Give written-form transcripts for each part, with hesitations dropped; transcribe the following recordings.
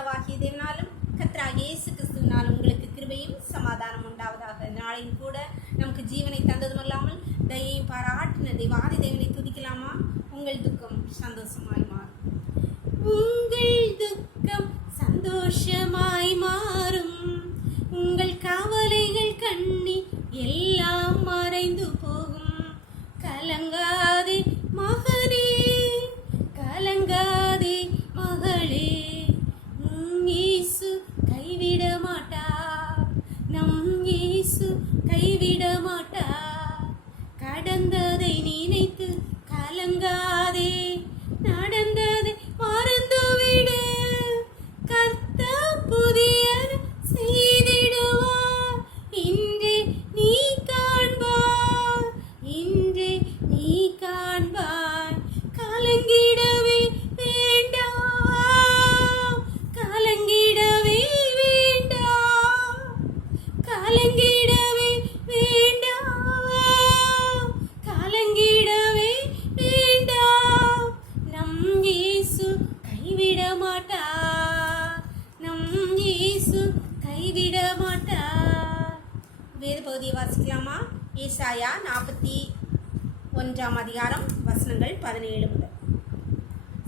பிதாவாகிய தேவனாலும் கர்த்தராகிய இயேசு கிறிஸ்துவினாலும் உங்களுக்கு கிருபையும் சமாதானம் உண்டாவதாக. நாளையும் கூட நமக்கு ஜீவனை தந்ததுமல்லாமல் தயையும் பாராட்டின தேவாதி தேவனை துதிக்கலாமா? உங்கள் துக்கம் சந்தோஷமாய் மாறும். உங்கள் துக்கம் சந்தோஷமாய் மாறும். உங்கள் கவலைகள் கண்ணி எல்லாம் மறைந்து போகும். கலங்காதே மகனே, கலங்காதே மகளே, இயேசு கைவிட மாட்டார். நம் இயேசு கைவிட மாட்டார். கடந்ததை நினைத்து கலங்காதே, நடந்ததை மறந்துவிடு. கர்த்தர் புதிய செய்திடுவார். இன்றே நீ காண்பார், இன்றே நீ காண்பார். கலங்கிடவே வேண்டாம், கலங்கிடவே வேண்டாம், கலங்கிடவே வேண்டாம், கலங்கிடவே வேண்டாம். நம் இயேசு கைவிட மாட்டார், நம் இயேசு கைவிட மாட்டார். வேத பகுதியை வாசிக்கலாமா? ஏசாயா 41 அதிகாரம் வசனங்கள் 17 முதல்.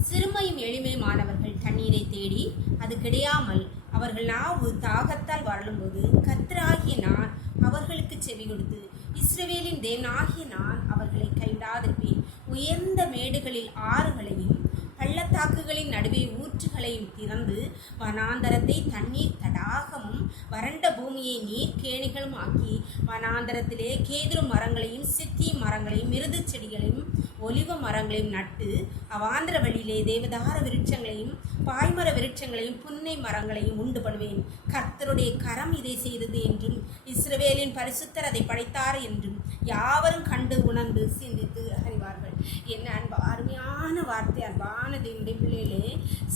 சிறுமையும் எளிமையுமானவர்கள் தண்ணீரை தேடி அது கிடையாமல் அவர்கள் நாவு தாகத்தால் வரலும்போது கர்த்தராகிய நான் அவர்களுக்கு செவி கொடுத்து இஸ்ரவேலின் தேவனாகிய நான் அவர்களை கைவிடாதிருப்பேன். உயர்ந்த மேடுகளில் ஆறுகளையும் பள்ளத்தாக்குகளின் நடுவே ஊற்றுகளையும் திறந்து வனாந்தரத்தை தண்ணீர் தடாகமும் வறண்ட பூமியை நீர்க்கேணிகளும் ஆக்கி வனாந்தரத்திலே கேதுரு மரங்களையும் சித்தி மரங்களையும் மிருது செடிகளையும் ஒலிவ மரங்களையும் நட்டு அவாந்திர வழியிலே தேவதார விருட்சங்களையும் பாய்மர விருட்சங்களையும் புன்னை மரங்களையும் உண்டு பண்ணுவேன். கர்த்தருடைய கரம் இதை செய்தது என்றும் இஸ்ரவேலின் பரிசுத்தர் அதை படைத்தார் என்றும் யாவரும் கண்டு உணர்ந்து சிந்தித்து அறிவார்கள். என்ன அன்பு அருமையான வார்த்தை! அன்பான தேவனுடைய பிள்ளைகளே,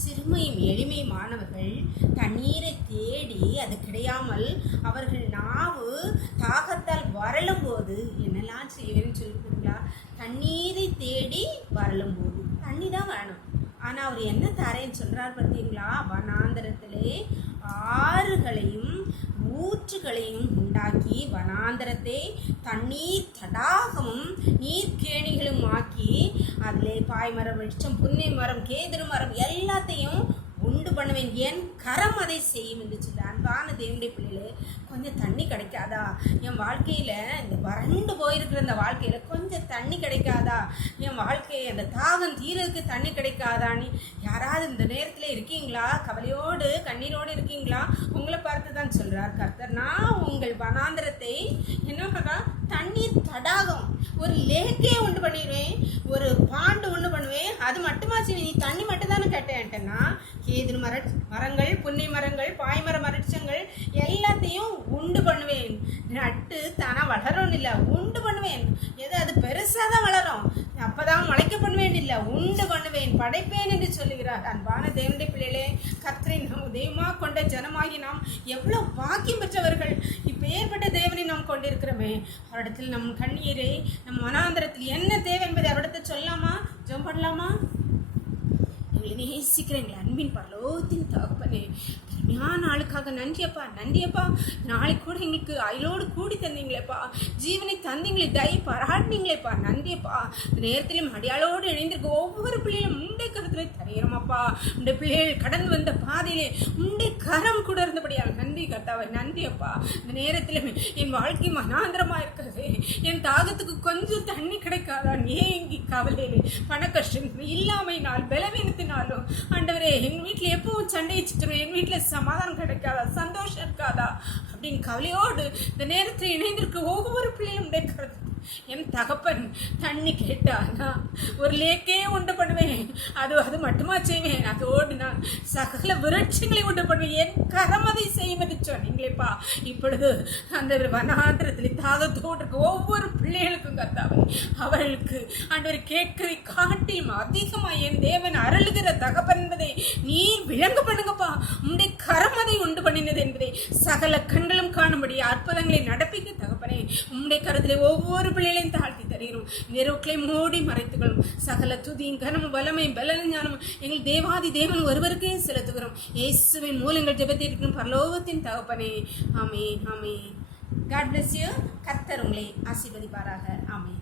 சிறுமையும் எளிமையுமானவர்கள் தண்ணீரை தேடி அது கிடையாமல் அவர்கள் நாவு தாகத்தால் வரலும் போது என்னெல்லாம் செய்வேன்னு சொல்லிக்கிறீங்களா? தண்ணீரை தேடி வரலும் போது தண்ணி தான் வேணும். ஆனால் அவர் என்ன தரேன்னு சொல்கிறார் பார்த்தீங்களா? வனாந்தரத்திலே ஆறுகளையும் ஊற்றுகளையும் உண்டாக்கி வனாந்தரத்தை தண்ணீர் தடாகமும் நீர்க்கேணிகளும் ஆக்கி அதிலே பாய்மரம் விருட்சம் புன்னை மரம் கேதுரு மரம் எல்லாத்தையும் உண்டு பண்ணுவேன். என் கரம் அதை செய்யும் என்று சொல்ல. அன்பான தேவனுடைய பிள்ளைகளே, கொஞ்சம் தண்ணி கிடைக்காதா? என் வாழ்க்கையில் இந்த வறண்டு போயிருக்கிற இந்த வாழ்க்கையில் கொஞ்சம் தண்ணி கிடைக்காதா? என் வாழ்க்கையை அந்த தாகம் தீரத்துக்கு தண்ணி கிடைக்காதான்னு யாராவது இந்த நேரத்தில் இருக்கீங்களா? கவலையோடு கண்ணீரோடு இருக்கீங்களா? உங்களை பார்த்து தான் சொல்கிறார் கர்த்தர், நான் உங்கள் வனாந்தரத்தை என்ன பண்ணுறா தண்ணீர் தடாகம் ஒரு லேக்கே உண்டு பண்ணிடுவேன், ஒரு பாண்டு உண்டு பண்ணுவேன். அது மட்டுமா செய்வேன்? நீ தண்ணி மட்டும் தானே கேட்டேன்ட்டேன்னா கேதுரு மரங்கள் புன்னை மரங்கள் பாய்மர மரட்சங்கள் எல்லாத்தையும் உண்டு பண்ணுவேன். நட்டு தானா வளரும் இல்லை, உண்டு பண்ணுவேன். எது அது பெருசாக தான் வளரும், அப்போதான் முளைக்க பண்ணுவேன் இல்லை, உண்டு பண்ணுவேன், படைப்பேன் என்று சொல்லுகிறார். அன்பான தேவனுடைய பிள்ளைகளே, கர்த்தரை நாம் தெய்வமாக கொண்ட ஜனமாகி நாம் எவ்வளோ பாக்கியம் பெற்றவர்கள்! இப்போ ஏற்பட்ட தேவனை நாம் கொண்டிருக்கிறோமே, அவரிடத்தில் நம் கண்ணீரை நம் மனாந்தரத்தில் என்ன தேவை என்பதை அவரிடத்தில் சொல்லலாமா? ஜெபம் பண்ணலாமா? எங்களை நேசிக்கிற எங்களை அன்பின் பரலோகத்தின் தகப்பனே, தனியான ஆளுக்காக நன்றியப்பா, நன்றியப்பா. நாளைக்கு கூட எங்களுக்கு அயலோடு கூடி தந்தீங்களேப்பா, ஜீவனை தந்தீங்களே, தயை பாராட்டினீங்களேப்பா, நன்றியப்பா. நேரத்திலும் அடியாளோடு இணைந்திருக்க ஒவ்வொரு பிள்ளைகளும் உண்டை கருத்துல தரையிறமாப்பா. உண்டை பிள்ளைகள் கடந்து வந்த பாதையிலே உண்டை கரம் கூட இருந்தபடியால் நன்றி கர்த்தாவை, நன்றியப்பா. இந்த நேரத்திலும் என் வாழ்க்கை மனாந்திரமா இருக்கிறது, என் தாகத்துக்கு கொஞ்சம் தண்ணி கிடைக்காதா? ஏங்கி கவலையிலே பண கஷ்டம் இல்லாமையினால் பலவீனத்தினாலும் ஆண்டவரே, எங்கள் வீட்டில் எப்பவும் சண்டை வச்சுட்டுருவேன், எங்கள் வீட்டில் சமாதானம் கிடைக்காதா, சந்தோஷம் இருக்காதா அப்படின்னு கவலையோடு இந்த நேரத்தில் இணைந்திருக்க ஒவ்வொரு பிள்ளையும் இருக்கிறது. என் தகப்பன் தண்ணி கேட்டானா ஒரு லேக்கே உண்டு பண்ணுவேன், அது மட்டுமா செய்வேன், அதோடு நான் சகல விருட்சங்களை உண்டு பண்ணுவேன், என் கரம் அதை செய்யும் என்று சொன்னீங்களேப்பா. இப்பொழுது அந்த வனாந்திரத்தில் தாகத்தோடு இருக்க ஒவ்வொரு பிள்ளைகளுக்கும் கர்த்தாவே, அவர்களுக்கு ஆண்டவர் கேட்கதை காட்டியும் அதிகமாக என் தேவன் அருளுகிற தகப்பன் என்பதை நீர் விளங்க பண்ணுங்கப்பா. உன்னுடைய கரம் அதை உண்டு பண்ணினது என்பதை சகல கண்களும் காணும்படி அற்புதங்களை நடப்பிக்க தகப்பனே, உன்னுடைய கருத்திலே ஒவ்வொரு பிள்ளைகளையும் தாழ்த்தி தருகிறோம். நெருக்களை மூடி மறைத்துகளும் சகல துதியும் கனமும் வல்லமையும் பலனும் ஞானமும் எங்கள் தேவாதி தேவன் ஒருவருக்கே செலுத்துகிறோம். இயேசுவின் மூலங்கள் ஜெபத்தை இருக்கும் பரலோகத்தின் தகப்பனே. ஆமென், ஆமென். God bless you. கர்த்தர் உங்களை ஆசீர்வதிப்பாராக. ஆமென்.